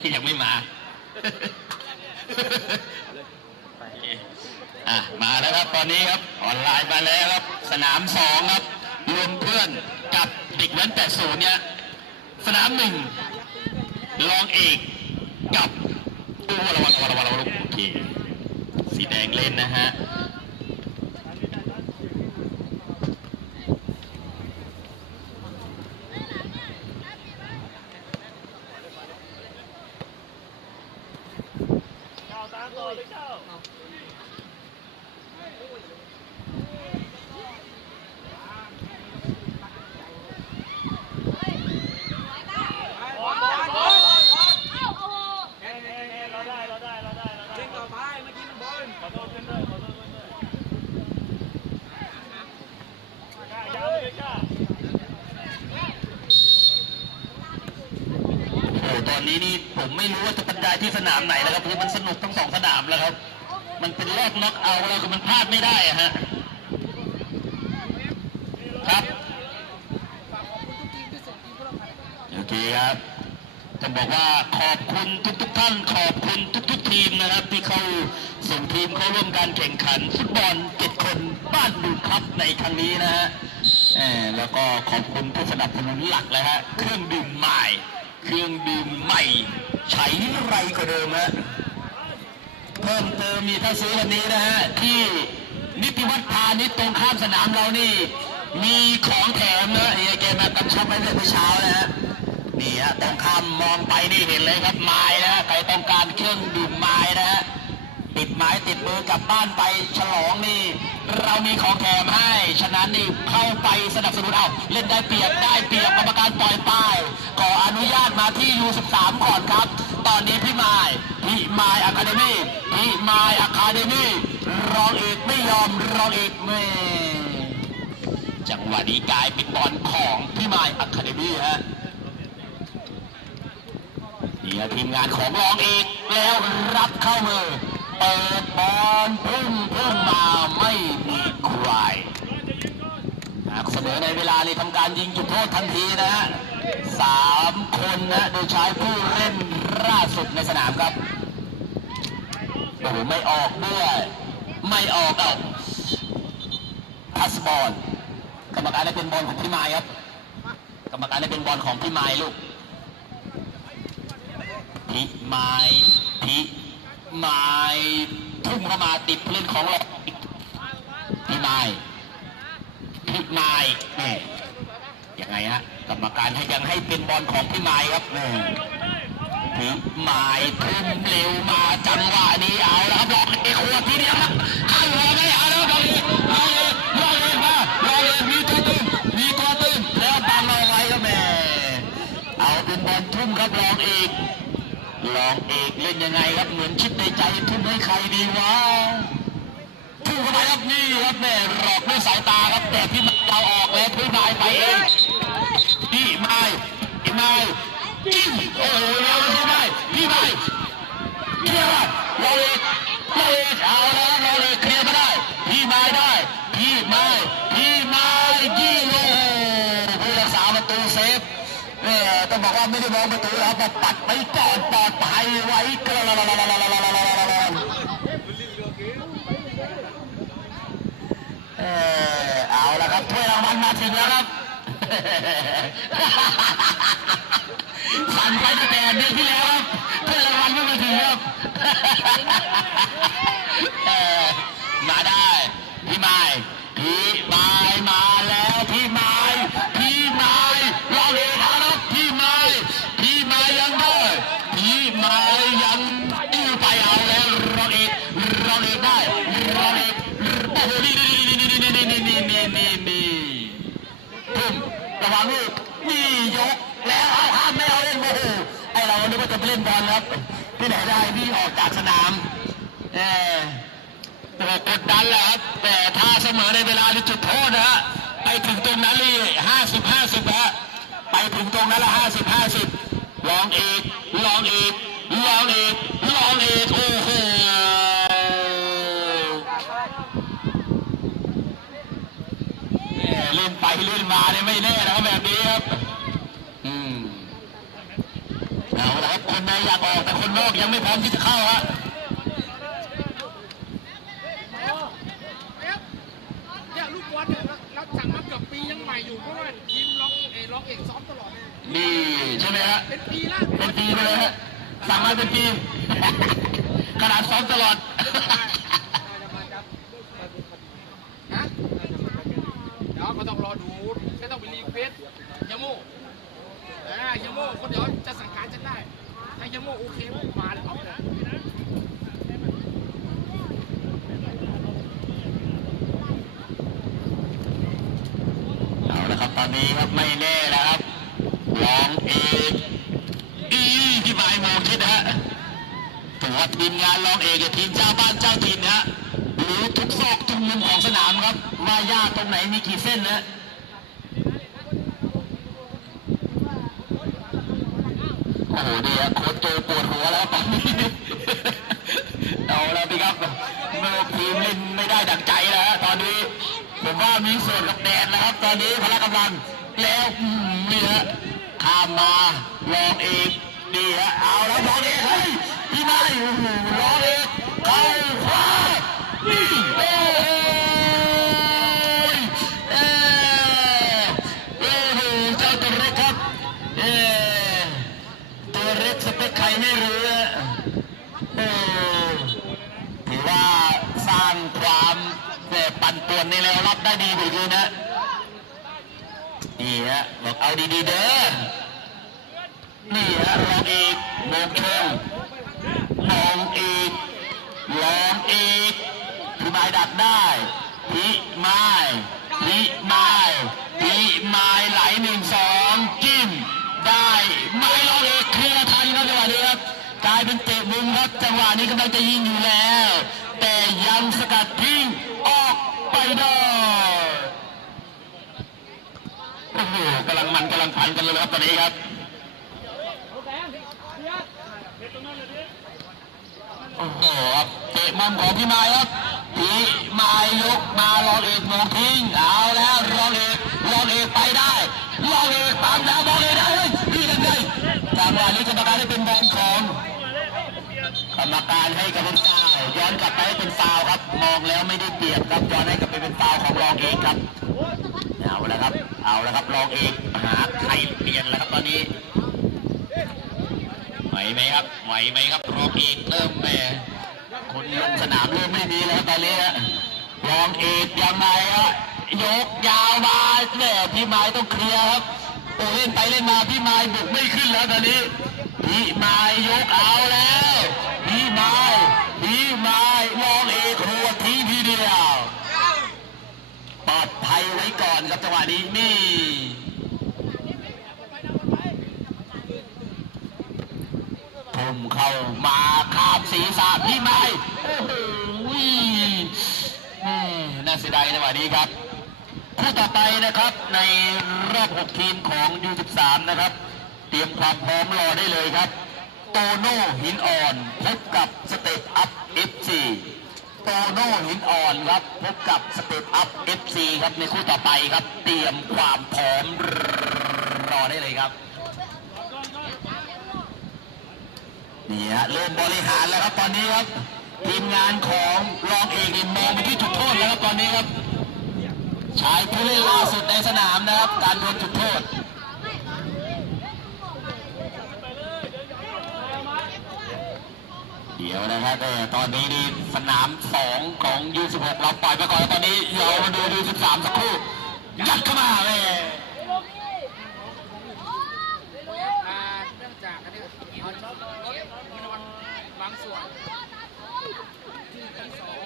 ที่ยังไม่มาอะมาแล้วครับตอนนี้ครับออนไลน์มาแล้วครับ สนามสองครับ รวมเพื่อนกับเด็กแว้นแต่ศูนย์เนี่ย สนามหนึ่งรองเอกกับโอ้ระวังระวังระวังระวังโอเคสีแดงเล่นนะฮะ เล่นต่อไปเมื่อกี้มันบอล โอ้ ตอนนี้นี่ผมไม่รู้ว่าจะบรรยายที่สนามไหนแล้วครับเพราะมันสนุกทั้งสองสนามแล้วครับ มันเป็นรอบน็อกเอาแล้วคือมันพลาดไม่ได้อะฮะครับโอเคครับต้องบอกว่าขอบคุณทุกๆท่าน ขอบคุณทุกๆทีมนะครับ ที่เข้าส่งทีมเข้าร่วมการแข่งขันฟุตบอลเจ็ดคนบ้านดูครับในครั้งนี้นะฮะ แล้วก็ขอบคุณผู้สนับสนุนหลักเลยฮะเครื่องดื่มใหม่ เครื่องดื่มใหม่ ใช้ไรกว่าเดิมฮะเพิ่มเติมมีถ้าซื้อวันนี้นะฮะที่นิติวัฒน์พาณิชย์ตรงข้ามสนามเรานี่ มีของแถมนะเฮียแกมากำชับไว้เมื่อเช้านะฮะนี่ฮะตรงข้ามมองไปนี่เห็นเลยครับไม้นะฮะใครต้องการเครื่องดื่มไม้นะฮะ ติดไม้ติดมือกลับบ้านไปฉลองนี่ เรามีของแถมให้ ฉะนั้นนี่เข้าไปสนับสนุนเอาเล่นได้เปรียบได้เปรียบกรรมการปล่อยป้ายขออนุญาตมาที่ U13 ก่อนครับ ตอนนี้พี่ไม้พี่ไม้อะคาเดมี่พี่ไม้อะคาเดมี่รองเอกไม่ยอมรองเอกไม่จังหวะนี้กลายเป็นบอลของพี่ไม้อะคาเดมี่ฮะเนี่ฮะทีมงานของรองเอกแล้วรับเข้ามือ เปิดบอลพุ่งพุ่งมาไม่มีใครหากเสนอในเวลานี้ทำการยิงจุดโทษทันทีนะฮะสามคนนะโดยใช้ผู้เล่นล่าสุดในสนามครับโอ้โหไม่ออกด้วยไม่ออกเอ้าพัสบอลกรรมการได้เป็นบอลของพี่ไม้ครับกรรมการได้เป็นบอลของพี่ไม้ลูกพี่ไม้พี่ ไม้ทุ่มเข้ามาติดผู้เล่นของเราพี่ไม้พี่ไม้แม่ยังไงฮะกรรมการให้ยังให้เป็นบอลของพี่ไม้ครับแม่พี่ไม้ทุ่มเร็วมาจังหวะนี้เอาแล้วครับลองเอกขวดทีเดียวครับข้างหัวไม่เอาแล้วลองเอกลองเอกลองเอกมาลองเอกมีตัวตื้นมีตัวตื้นแล้วบังเอาไว้ครับแม่เอาเป็นบอลทุ่มครับลองเอก ลองเอกเล่นยังไงครับเหมือนคิดในใจทุ่มให้ใครดีวะทุ่มเข้าไปครับนี่ครับแม่หลอกด้วยสายตาครับแต่พี่ม้เราออกแล้วพี่ไม้ไปเองพี่ไม้พี่ไม้จิ้มโอ้โหแล้วพี่ไม้พี่ไม้เคลียร์ลองเอกลองเอกเอาแล้วลองเอกเคลียร์มาได้พี่ไม้ได้พี่ไม้พี่ไม้ยิงโอ้โหผู้รักษาประตูเซฟ เออ ต้องบอกว่าไม่ได้มองประตูแล้วปัดไปก่อนปลอดภัยไว้กระลเออเอาละครับถ้วยรางวัลมาถึงแล้วครับสั่นไปตั้งแต่เดือนที่แล้วครับถ้วยรางวัลไม่มาถึงครับมาได้พี่ไม้พี่ไม้มาแล้วพี่ไม้ ไปเล่นบอลครับที่ไหนได้พี่ออกจากสนามเออโอ้กดดันแหละครับ แต่ถ้าเสมอในเวลาที่จุดโทษนะฮะไปถึงตรงนั้นเลยห้าสิบห้าสิบฮะไปถึงตรงนั้นละห้าสิบห้าสิบลองอีกลองอีกลองอีกลองอีกโอ้โหเล่นไปเล่นมาเนี่ยไม่แน่นะครับแบบนี้ครับ อืม เอาละครับคนในอยากออกแต่คนนอกยังไม่พร้อมที่จะเข้าฮะเนี่ยลูกบอลเนี่ยเราเราสั่งมาเกือบปียังใหม่อยู่เพราะว่าทีมร้องเออร้องเอกซ้อมตลอดเลยนี่ใช่ไหมฮะเป็นปีละเป็นปีไปเลยฮะสั่งมาเป็นปีขนาดซ้อมตลอดนะเดี๋ยวก็ต้องรอดูแค่ต้องไปรีเควสยาโม่ อ่ายาโม่คนเดียวจะสั่งการจะได้ถ้ายาโม่โอเคมาเลยเอาเลยเอาละครับตอนนี้ครับไม่แน่นะครับลองเอกอีที่หมายมองคิดนะฮะตัวทีมงานลองเอกกับทีมเจ้าบ้านเจ้าถิ่นนะฮะรู้ทุกซอกทุกมุมของสนามครับว่าหญ้าตรงไหนมีกี่เส้นนะ อ้โหดีอะโคตรโจปวดหัวแล้วตอนนี้เอาแล้วพี่ครับเมื่อทีมเล่นไม่ได้ดังใจแล้วฮะตอนนี้ผมว่ามีส่วนกับแดดนะครับ ตอนนี้พละกำลังแล้วนี่ฮะข้ามมาลองเอกนี่ฮะเอาแล้วลองเองเฮ้ยพี่นายโอ้โหลองเองเข้าขวานี่โอ้ยเอ้ยโอ้โหเจ้าตัวเล็กครับเอ้ย ตัวเล็กสเปคใครไม่รู้อะเออถือว่าสร้างความแบบปั่ นป่วนในแนวรับได้ดีไปเลยนะนี่ฮะบอกเอาดีๆเด้อนี่ฮะลองอีกโมงเชงมองอีกลองอีกพี่ไม้ดักได้พี่ไม้พี่ไม้พี่ไม้ไหลหนึ่งสองจิ้มได้ไม่ลองอีกเคลียร์ทันครับจังหวะนี้ครับกลายเป็นเตะมุมครับจังหวะนี้กำลังจะยิงอยู่แล้ว แต่ยังสกัดทิ้งออก ไปได้โอ้โหกำลังมันกำลังพันกันเลยครับตอนนี้ครับโอ้โหครับเตะมุมของพี่ไม้ครับพี่ไม้ยกมาลองเอกมองทิ้งเอาแล้วลองเอกลองเอกไปได้ลองเอกตามดาวบอลเอกได้เลยนี่ยังไงจังหวะนี้กรรมการได้เป็นบอลของกรรมการให้กับเป็นฟาว ย้อนกลับไปให้เป็นฟาวครับ มองแล้วไม่ได้เปรียบครับย้อนให้กลับไปเป็นฟาวของรองเอกครับเอาแล้วครับ เอาแล้วครับรองเอกหาใครเปลี่ยนแล้วครับตอนนี้ไหวไหมครับไหวไหมครับรองเอกเริ่มแหมคนลงสนามเริ่มไม่มีแล้วตอนนี้รองเอกยังไงฮะยกยาวมาแหมพี่ไม้ต้องเคลียร์ครับโอ้เล่นไปเล่นมาพี่ไม้บุกไม่ขึ้นแล้วตอนนี้พี่ไม้ยกเอาแล้วพี่ไม้พี่ไม้รองเอกหัวทีทีเดียวปลอดภัยไว้ก่อนครับจังหวะนี้นี่ทุ่มเข้ามาข้ามศีรษะพี่ไม้โอ้โหน่าเสียดายในวันนี้ครับคู่ต่อไปนะครับในรอบ 6 ทีมของ U13 นะครับ เตรียมความพร้อมรอได้เลยครับ โตโน่หินอ่อนพบกับสเตปอัพ FC โตโน่หินอ่อนครับพบกับสเตปอัพ FC ครับในคู่ต่อไปครับ เตรียมความพร้อมรอได้เลยครับนี่ฮะเริ่มบริหารแล้วครับตอนนี้ครับทีมงานของรองเอกมองไปที่จุดโทษแล้วครับตอนนี้ครับชายผู้เล่นล่าสุดในสนามนะครับ การโดนจุดโทษ เดี๋ยวนะครับเออตอนนี้นี่สนามสองของ U16 เราปล่อยไปก่อนแล้วตอนนี้เรามาดู U13 สักครู่ยัดเข้ามาเลยอ่าเนื่องจากอันนี้เอาเงินรางวัลบางส่วนที่ที่สอง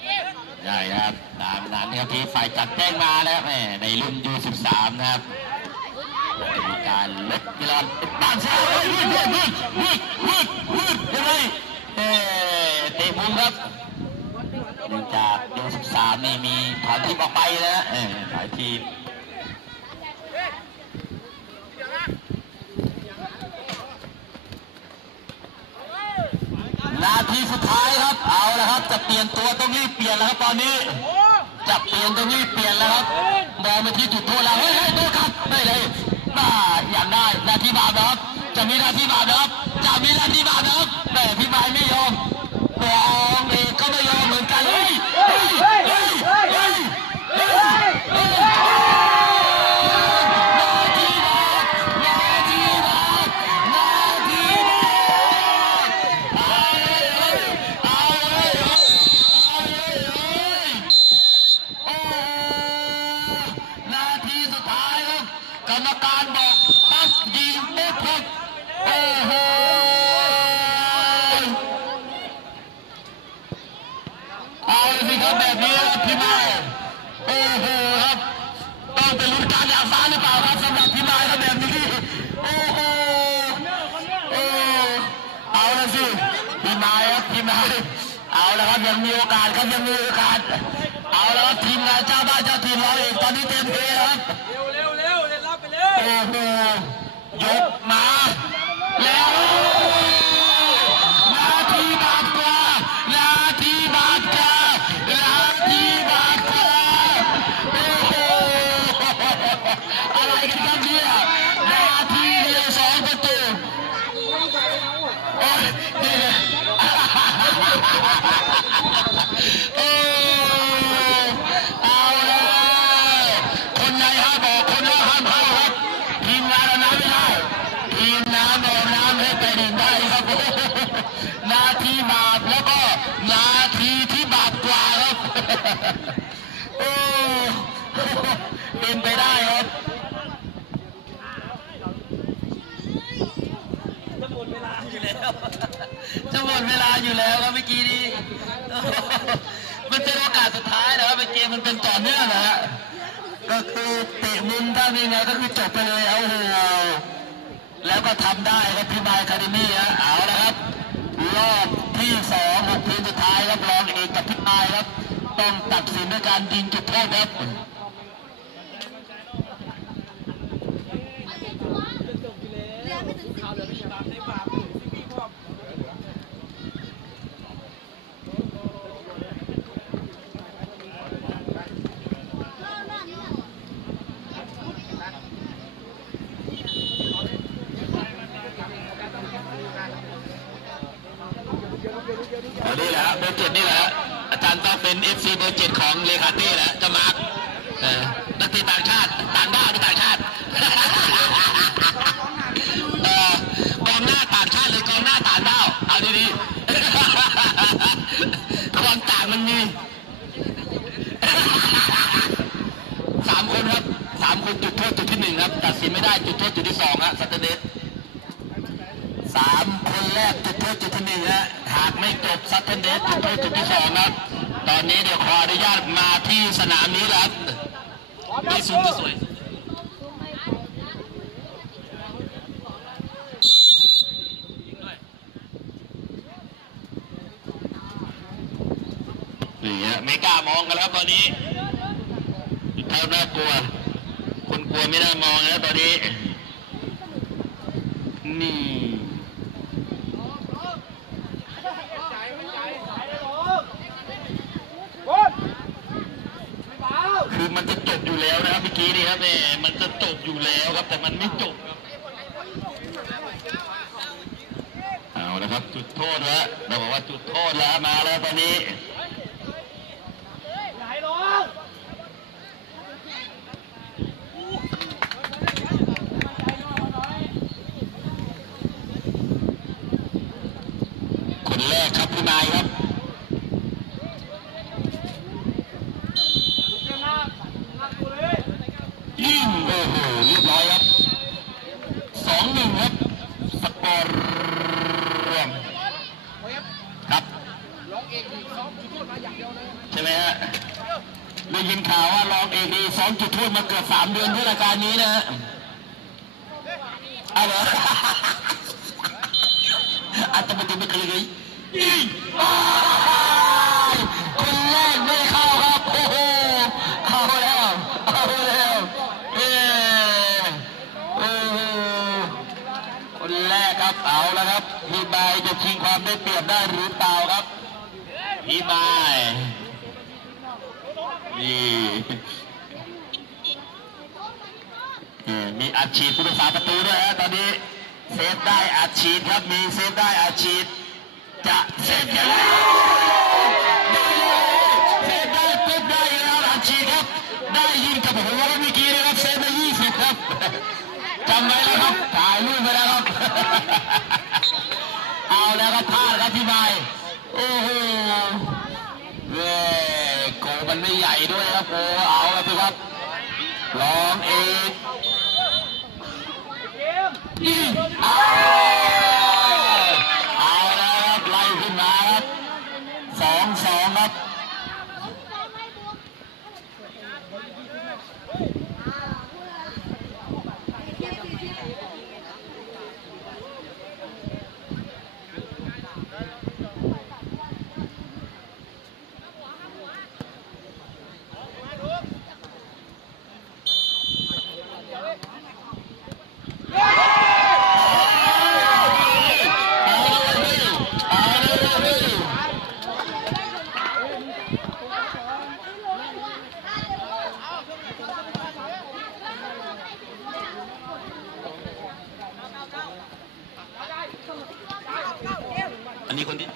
ใช่ครับตามนั้นนะครับที่ฝ่ายจัดแจ้งมานะครับแหมในรุ่น U13 นะครับมีการลดกีฬาบ้านเช้าเฮ้ยวืดวืดวืดวืดวืดยังไง เอ่อเตะมุมครับเนื่องจาก U13 นี่มีถอนทีมออกไปนะเออหลายทีมนาทีสุดท้ายครับ เอาละครับ จะเปลี่ยนตัวต้องรีบเปลี่ยนแล้วครับตอนนี้ จะเปลี่ยนต้องรีบเปลี่ยนแล้วครับมองไปที่จุดโทษแล้วเฮ้ยเฮ้ยโทษครับได้เลยอ่าอยางได้นาทีบาปนะครับ จะมีนาทีบาปนะครับจากมิลันที่มานะครับแต่พี่ไม้ไม่ยอม ball. เอาละครับยังมีโอกาสครับยังมีโอกาส เอาละครับทีมงานเจ้าบ้านเจ้าทีมเราเองตอนนี้เต็มที่ครับ เร็วเร็วเร็วเล่นรับไปเลย โอ้โหยกมาแล้วนาทีบาทกว่านาทีบาทกว่านาทีบาทกว่าโอ้โหอะไรกันครับเนี่ยนาทีเดียวสองประตูโอ้ยนี่โอ้เอาเลยคนในห้ามบอกคนนอกห้ามเข้าครับ ทีมงานเอาน้ำไม่ได้ ทีมน้ำเอาน้ำให้ไปดื่มได้ครับโอ้โหนาทีบาปแล้วก็นาทีที่บาปกว่าครับ โอ้เป็นไปได้ครับจะหมดเวลาอยู่แล้วจะหมดเวลาอยู่แล้วครับเมื่อกี้นี้มันเป็นโอกาสสุดท้ายนะครับเกมมันเป็นต่อเนื่องนะฮะก็คือเตะมุมถ้ามีไงก็คือจบไปเลยเอาโหแล้วก็ทำได้ครับพี่บายคาเดมี่ฮะเอาละครับรอบที่สอง ต้องตัดสินด้วยการยิงจุดโทษครับนี่แหละเบอร์เจ็ดนี่แหละ จารย์ต้องเป็นเอฟซีเบอร์เจ็ดของเลขาเต้แหละจะมาร์นักเตะต่างชาติต่างด้าวหรือต่างชาติกองหน้าต่างชาติหรือกองหน้าต่างด้าวเอาดีๆความต่างมันมีสามคนครับสามคนจุดโทษจุดที่หนึ่งครับตัดสินไม่ได้จุดโทษจุดที่สองฮะสัตเดชสามคนแรกจุดโทษจุดที่หนึ่งฮะ หากไม่จบซัตเทนเดสจุดโทษจุดที่สองครับ ตอนนี้เดี๋ยวขออนุญาตมาที่สนามนี้แล้วครับที่ซุ้มก็สวยนี่ฮะไม่กล้ามองกันแล้วตอนนี้เท่าน่ากลัว คนกลัวไม่น่ามองแล้วตอนนี้ นี่ คือมันจะจบอยู่ แล้วนะครับเมื่อกี้นี่ครับเนี่ยมันจะจบอยู่แล้วครับ แต่มันไม่จบครับเอาละครับจุดโทษแล้วเราบอกว่าจุดโทษแล้วมาแล้วตอนนี้แรกครับคุณนายครับ ยิงโอ้โหเรียบร้อยครับสองหนึ่งครับ สกอร์รวม เว็บ ครับ ร้องเองซ้อมจุดโทษมาอย่างเดียวเลย ใช่ไหมฮะได้ยินข่าวว่ารองเอกดีสองจุดโทษ มาเกือบสามเดือนเพื่อรายการนี้นะฮะเอาเหรออาจจะไม่ถึงไม่เคยเลยยิงอ้าวคนแรกไม่เข้าครับโอ้โหเอาแล้วเอาแล้วเอ้โอ้โหคนแรกครับเอาแล้วครับพี่บายจะชิงความได้เปรียบได้หรือเปล่าครับพี่บายนี่ มีอัดฉีดผู้รักษาประตูด้วยฮะตอนนี้เซฟได้อัดฉีดครับมีเซฟได้อัดฉีดจะเซฟยังไงเซฟได้ปุ๊บได้แล้วอัดฉีดครับได้ยิงกับหัวเมื่อกี้นะครับเซฟได้ยี่สิบครับจำไว้แล้วครับถ่ายรูปไปแล้วครับเอาแล้วครับพลาดครับพี่ใบโอ้โหเว้ยโกมันไม่ใหญ่ด้วยครับโอ้เอาแล้วสิครับลองเองยิงเอาเอาแล้วครับไล่ขึ้นมาครับสองสองครับ อันนี้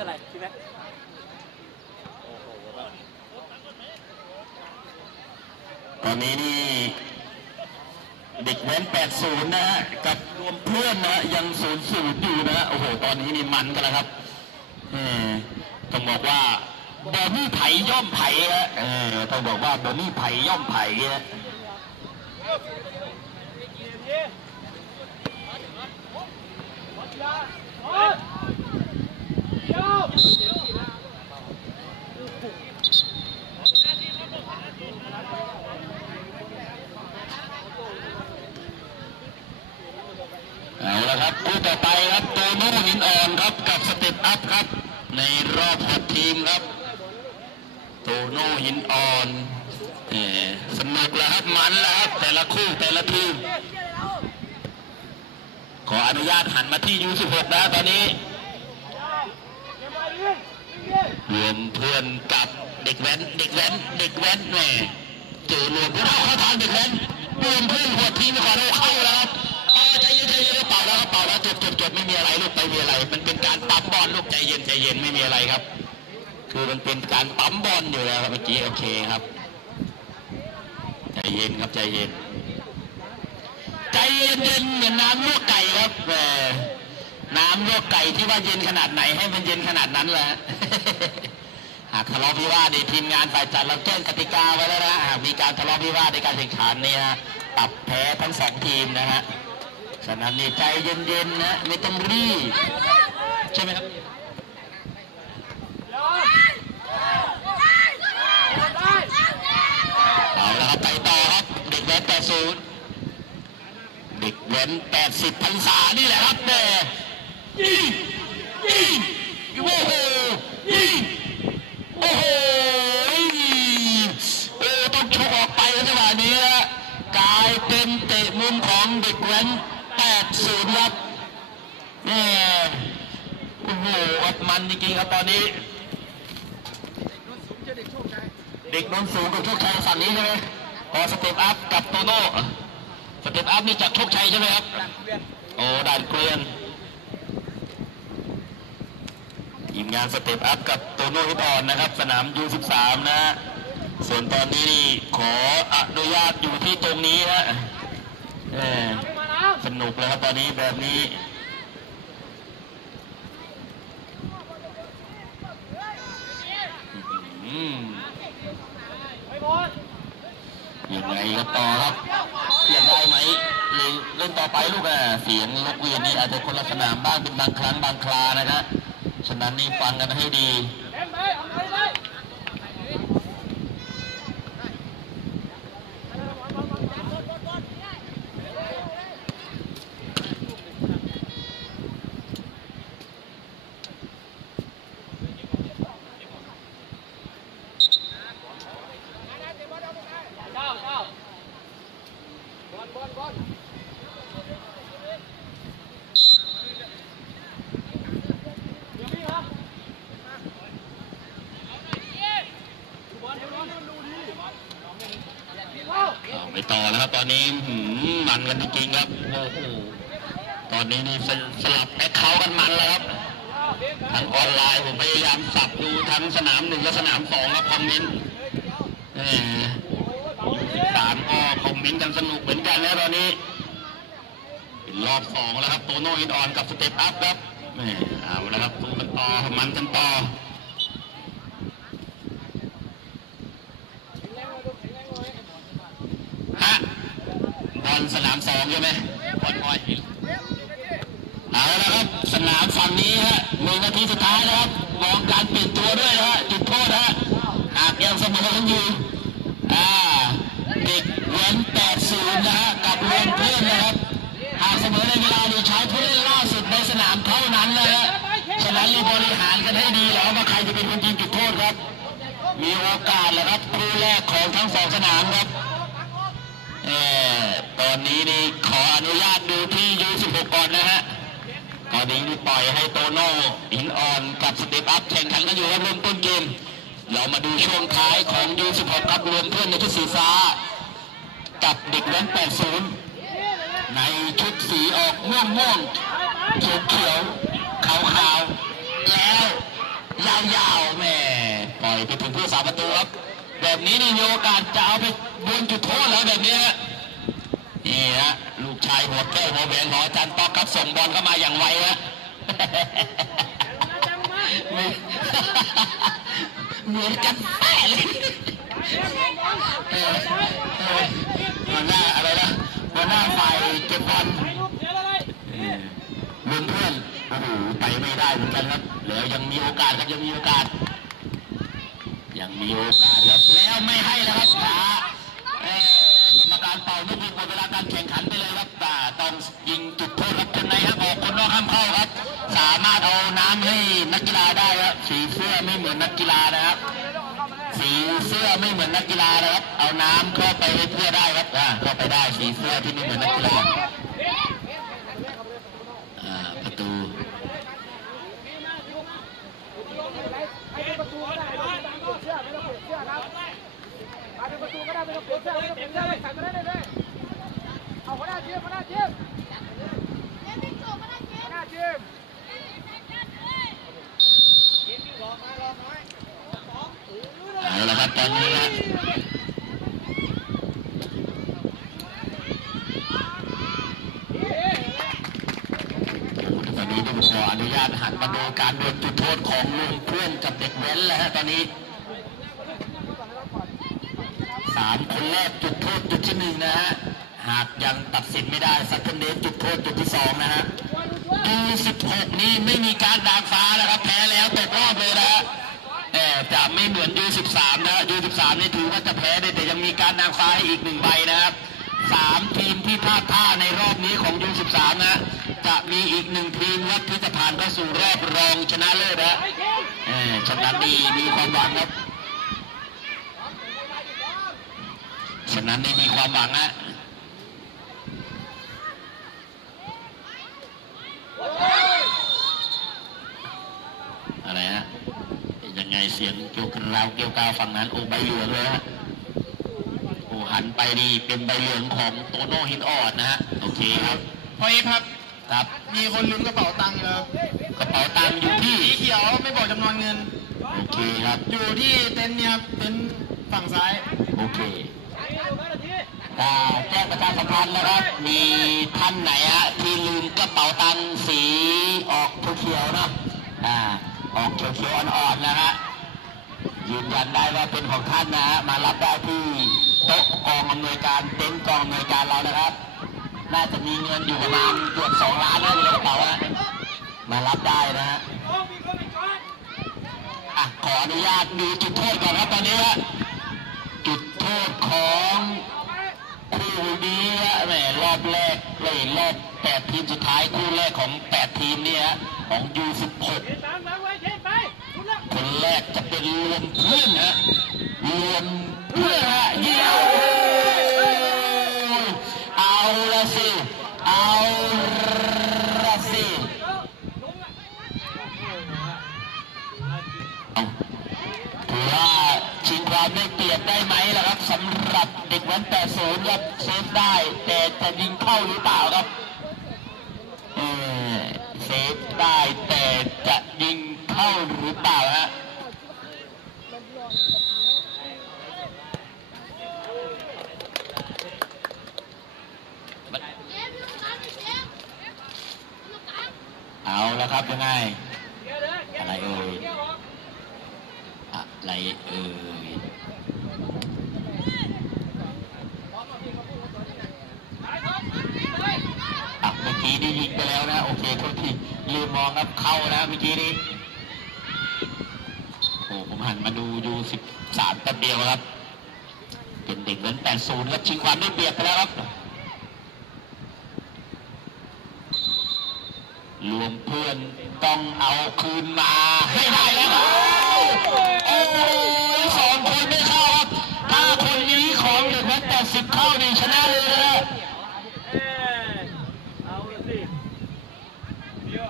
ท่าไหร่พี่แม็กตอนนี้นี่เด็กแว้น 80 นะฮะ กับรวมเพื่อนนะฮะยังศูนย์อยู่นะฮะ โอ้โห ตอนนี้นี่มันกันแล้วครับเออต้องบอกว่าบอมี่ไผ่ย่อมไผ่ฮะเออต้องบอกว่าบอมี่ไผ่ย่อมไผ่ฮะ เอาละครับคู่ต่อไปครับโตโน่หินอ่อนครับกับสเต็ปอัพครับ ในรอบหกทีม ครับโตโน่หินอ่อนเออสนุกแล้วครับมันแล้วครับแต่ละคู่แต่ละทีมขออนุญาตหันมาที่ยูสิบหกนะตอนนี้ รวมเพื่อนกับเด็กแว้นเด็กแว้นเด็กแว้นแหม่เจอรวมเพื่อนเข้าทางเด็กแว้นรวมเพื่อนหัวทีมก่อเราเข้าแล้วครับใจเย็นใจเย็นเป่าแล้วเป่าแล้วจบจบจบไม่มีอะไรลูกไม่มีอะไร มันเป็นการปั๊มบอลลูกใจเย็นใจเย็นไม่มีอะไรครับ คือมันเป็นการปั๊มบอลอยู่แล้วครับเมื่อกี้โอเคครับ ใจเย็นครับใจเย็น ใจเย็นเย็นเหมือนน้ำลวกไก่ครับแหมน้ำลวกไก่ที่ว่าเย็นขนาดไหนให้มันเย็นขนาดนั้นแหละหากทะเลาะวิวาทในทีมงานฝ่ายจัดเราแจ้งกติกาไว้แล้วนะหากมีการทะเลาะวิวาทในการแข่งขันเนี่ยปรับแพ้ทั้งสองทีมนะฮะฉะนั้นนี่ใจเย็นๆนะไม่ต้องรีบใช่ไหมครับ เอาละครับไปต่อครับ เด็กแว้น80เด็กแว้น80พรรษานี่แหละครับแม่ยิงยิงโอ้โหยิงโอ้โหโอ้ต้องชกออกไปแล้วจังหวะนี้นะกลายเป็นเตะมุมของเด็กแว้น80ครับแม่โอ้โหอัดมันจริงๆครับตอนนี้ เด็กโนนสูงกับโชคชัยฝั่งนี้ใช่ไหม พอสเตปอัพกับโตโน่สเตปอัพนี่จากโชคชัยใช่ไหมครับโอ้ด่านเกลียนทีมงานสเตปอัพกับโตโน่ฮิตอนนะครับ สนามยู13นะฮะส่วนตอนนี้นี่ขออนุญาตอยู่ที่ตรงนี้ฮะสนุกเลยครับตอนนี้แบบนี้อืม ไปบอล ยังไงก็ต่อครับเปลี่ยนได้ไหมหรือเล่นต่อไปลูกอะเสียงลูกเวียนนี่อาจจะคนละสนามบ้างเป็นบางครั้งบางครานะครับฉะนั้นนี่ฟังกันให้ดี เต็มไปเอาไปเลย เก้าเก้า บอลบอลบอล เดี๋ยวพี่ครับดูบอลดูบอลดูดีเข้า เอาไปต่อแล้ว ครับ ตอนนี้มันกันจริงๆครับโอ้โหตอนนี้นี่สสลับแอคเคาท์กันมันแล้วครับทั้งออนไลน์ผมพยายามสับดูทั้งสนามหนึ่งและสนามสองครับคอมเมนต์เออสามก็คอมเมนต์กันสนุกเหมือนกันแล้วตอนนี้เป็นรอบสองแล้วครับโตโน่อินออนกับสเตปอัพครับแม่เอาแล้วครับดูกันต่อมันกันต่อ ฮะ บอลสนามสองใช่ไหมบอลพอยเอาละครับ สนามฝั่งนี้ฮะหนึ่งนาทีสุดท้ายนะครับมองการเปลี่ยนตัวด้วยนะฮะจุดโทษฮะหากยังเสมอกันอยู่อ่าเด็กเว้น80นะฮะกับรวมเพื่อนนะครับหากเสมอในเวลานี้ใช้ผู้เล่นล่าสุดในสนามเท่านั้นนะฮะฉะนั้นรีบบริหารกันให้ดีแล้วว่าใครจะเป็นคนยิงจุดโทษครับ มีโอกาสแล้วครับคู่แรกของทั้งสองสนามครับเออ ตอนนี้นี่ขออนุญาตดูที่ยู16ก่อนนะฮะตอนนี้นี่ปล่อยให้โตโน่หินอ่อนกับสเตปอัพแข่งขันกันอยู่ครับเริ่มต้นเกม เรามาดูช่วงท้ายของยู16ครับรวมเพื่อนในชุดสีฟ้า กับเด็กแว้น80ในชุดสีออกม่วงม่วงเขียวเขียวขาวขาวๆแล้วยาวๆแม่ปล่อยไปถึงผู้สาประตูครับแบบนี้นี่มีโอกาสจะเอาไปบนจุดโทษแล้วแบบนี้ฮะ นี่ฮะลูกชายหัวแก้วหัวแหวนของอาจารย์ต๊อกครับส่งบอลเข้ามาอย่างไวฮะไม่เหมือนกันแท้เลยเออเออหัวหน้าอะไรนะหัวหน้าฝ่ายเก็บบอลลูกเพื่อนโอ้โหไปไม่ได้เหมือนกันครับแล้วยังมีโอกาสครับยังมีโอกาส ยังมีโอกาสครับแล้วไม่ให้แล้วครับขา การเป่าลูกยิงหมดเวลาการแข่งขันไปเลยครับแต่ต้องยิงจุดโทษครับคนในครับออกคนนอกห้ามเข้าครับ สามารถเอาน้ำให้นักกีฬาได้ครับสีเสื้อไม่เหมือนนักกีฬานะครับ สีเสื้อไม่เหมือนนักกีฬานะครับ เอาน้ำเข้าไปให้เพื่อได้ครับอ่าเข้าไปได้สีเสื้อที่ไม่เหมือนนักกีฬาประตู ให้เป็นประตูก็ได้ไม่ต้องตามเสื้อไม่ต้องเปลี่ยนเสื้อครับให้เป็นประตูก็ได้ไม่ต้องเปลี่ยนเสื้อไม่ต้องเปลี่ยนเสื้อเลยใส่มาได้เลยเลยเอาหัวหน้าทีมหัวหน้าทีมหัวหน้าทีม เอาละครับตอนนี้นะตอนนี้ นี้ต้องขออนุญาตหันมาดู การโดนจุดโทษของลุงเพื่อนกับเด็กแว้นแล้วฮะตอนนี้สามคนแรกจุดโทษจุดที่หนึ่งนะฮะหากยังตัดสินไม่ได้สักคนเดนจุดโทษจุดที่สองนะฮะยูสิบหกนี่ไม่มีการดางฟ้านะครับแพ้แล้วตกรอบเลยนะฮะแต่จะไม่เหมือนยูสิบสามนะยูสิบสามนี่ถือว่าจะแพ้ได้แต่ยังมีการดางฟ้าให้อีกหนึ่งใบนะครับสามทีมที่พลาดท่าในรอบนี้ของยูสิบสามนะ มีอีกหนึ่งทีมครับที่จะผ่านเข้าสู่รอบรองชนะเลิศนะเออฉะนั้นนี่มีความหวังครับฉะนั้นนี่มีความหวังนะอะไรฮะยังไงเสียงเกี่ยวกับราวเกี่ยวกาวฝั่งนั้นโอ้ใบเหลืองเลยฮะโอ้หันไปนี่เป็นใบเหลืองของโตโน่หินอ่อนนะฮะโอเคครับพอเอครับ ครับ มีคนลืมกระเป๋าตังค์เลยกระเป๋าตังค์อยู่ที่สีเขียวไม่บอกจำนวนเงิน โอเคครับ อยู่ที่เต็นท์เนี่ยครับเต็นท์ฝั่งซ้าย โอเคอ่าแจ้งประชาสัมพันธ์แล้วครับ มีท่านไหนฮะที่ลืมกระเป๋าตังค์สีออกเขียวๆเนาะอ่าออกเขียวๆอ่อนๆนะฮะยืนยันได้ว่าเป็นของท่านนะฮะมารับได้ที่โต๊ะกองอำนวยการเต็นท์กองอำนวยการเรานะครับ น่าจะมีเงินอยู่ประมาณเกือบสองล้านนะอยู่ในกระเป๋าฮะมารับได้นะฮะอะขออนุญาตดูจุดโทษก่อนครับตอนนี้ฮะจุดโทษของคู่นี้ฮะแหมรอบแรกเลยรอบแปดทีมสุดท้ายคู่แรกของแปดทีมเนี่ยของยูสิบหกคนแรกจะเป็นรวมเพื่อนฮะรวมเพื่อนฮะเยี่ยมเอาละสิ เอาละสิ ถือว่าชิงความ ได้เปรียบได้ไหมล่ะครับสำหรับเด็กแว้นแต่ศูนย์ครับเซฟได้ แต่จะยิงเข้าหรือเปล่าครับเออเซฟได้แต่จะยิงเข้าหรือเปล่าฮะเอาแล้วครับยังไงอะไรเอ่ยอะไรเอ่ยอะเมื่อกี้นี่ยิง ไปแล้วนะ โอเคโทษทีลืมมองครับเข้านะเมื่อกี้นี้โอ้ผมหันมาดูยูสิบสามแป๊บเดียวครับ เป็นเด็กเหมือนแปดศูนย์ครับชิงความได้เปรียบไปแล้วครับรวมเพื่อนต้องเอาคืนมาให้ได้แล้วครับโอ้ยสองคนไม่เข้าครับถ้าคนนี้ของเด็กแว้นแปดสิบเข้านี่ชนะเลยนะ เอ๊ะเอาละสิเดี๋ยว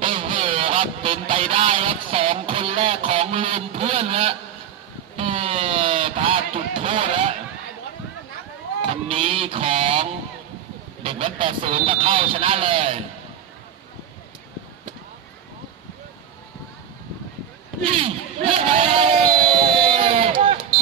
โอ้โหครับเป็น ไปได้ครับสองคนแรกของรวมเพื่อนนะเอ่อพลาดจุดโทษแล้วคนนี้ของเด็กแว้นแปดศูนย์ก็เข้าชนะเลยนี่โอ้โห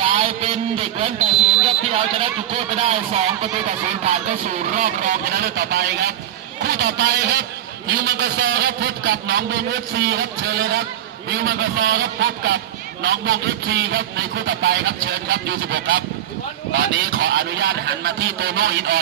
กลายเป็นเด็กแว้นต่อศูนย์ครับที่เอาชนะจุดโทษไปได้สองประตูต่อศูนย์ผ่านเข้าสู่รอบรองชนะเลิศต่อไปครับ คู่ต่อไปครับ บิวมังกรซอครับพบกับหนองบัวเอฟซีครับเชิญเลยครับบิวมังกรซอครับพบกับหนองบงเอฟซีครับในคู่ต่อไปครับเชิญครับยูสิบหกครับ ตอนนี้ขออนุญาตหันมาที่โตโน่อินออน